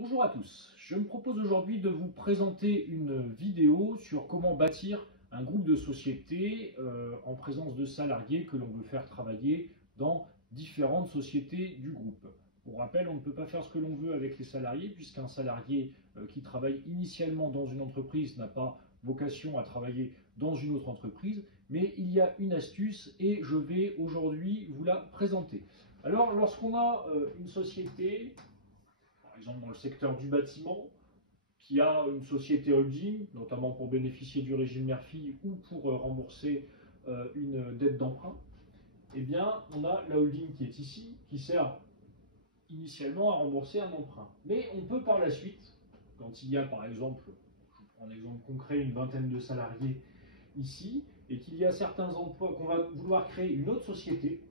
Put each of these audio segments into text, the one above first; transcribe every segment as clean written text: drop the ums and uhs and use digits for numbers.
Bonjour à tous, je me propose aujourd'hui de vous présenter une vidéo sur comment bâtir un groupe de sociétés en présence de salariés que l'on veut faire travailler dans différentes sociétés du groupe. Pour rappel, on ne peut pas faire ce que l'on veut avec les salariés puisqu'un salarié qui travaille initialement dans une entreprise n'a pas vocation à travailler dans une autre entreprise, mais il y a une astuce et je vais aujourd'hui vous la présenter. Alors, lorsqu'on a une société, par exemple dans le secteur du bâtiment, qui a une société holding, notamment pour bénéficier du régime Murphy ou pour rembourser une dette d'emprunt, eh bien, on a la holding qui est ici, qui sert initialement à rembourser un emprunt. Mais on peut par la suite, quand il y a par exemple, je vous prends un exemple concret, une vingtaine de salariés ici, et qu'il y a certains emplois qu'on va vouloir créer une autre société,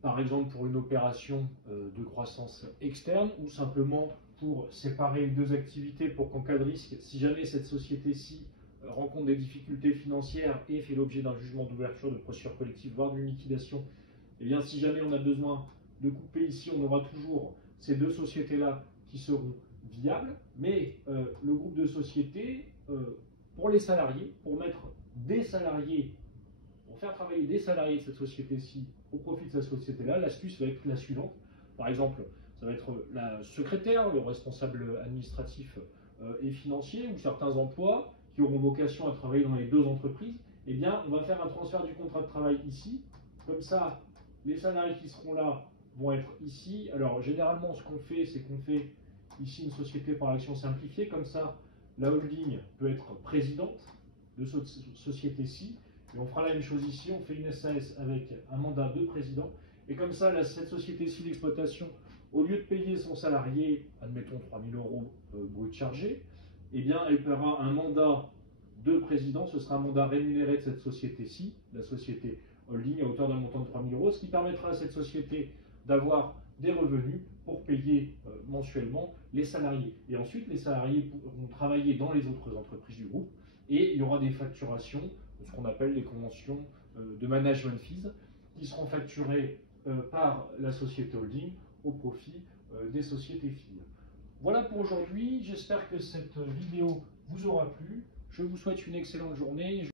par exemple pour une opération de croissance externe ou simplement pour séparer deux activités pour qu'en cas de risque, si jamais cette société-ci rencontre des difficultés financières et fait l'objet d'un jugement d'ouverture de procédure collective, voire d'une liquidation, et bien si jamais on a besoin de couper ici, on aura toujours ces deux sociétés-là qui seront viables, mais le groupe de sociétés, pour les salariés, pour mettre des salariés, pour faire travailler des salariés de cette société-ci au profit de cette société-là, l'astuce va être la suivante. Par exemple, ça va être la secrétaire, le responsable administratif et financier, ou certains emplois qui auront vocation à travailler dans les deux entreprises. Eh bien, on va faire un transfert du contrat de travail ici. Comme ça, les salariés qui seront là vont être ici. Alors, généralement, ce qu'on fait, c'est qu'on fait ici une société par action simplifiée. Comme ça, la holding peut être présidente de cette société-ci. Et on fera la même chose ici, on fait une SAS avec un mandat de président. Et comme ça, cette société-ci d'exploitation, au lieu de payer son salarié, admettons 3 000 euros brut chargé, eh bien, elle paiera un mandat de président. Ce sera un mandat rémunéré de cette société-ci, la société holding, à hauteur d'un montant de 3 000 euros, ce qui permettra à cette société d'avoir des revenus pour payer mensuellement les salariés. Et ensuite, les salariés pourront travailler dans les autres entreprises du groupe et il y aura des facturations, ce qu'on appelle les conventions de management fees, qui seront facturées par la société holding au profit des sociétés filles. Voilà pour aujourd'hui, j'espère que cette vidéo vous aura plu. Je vous souhaite une excellente journée.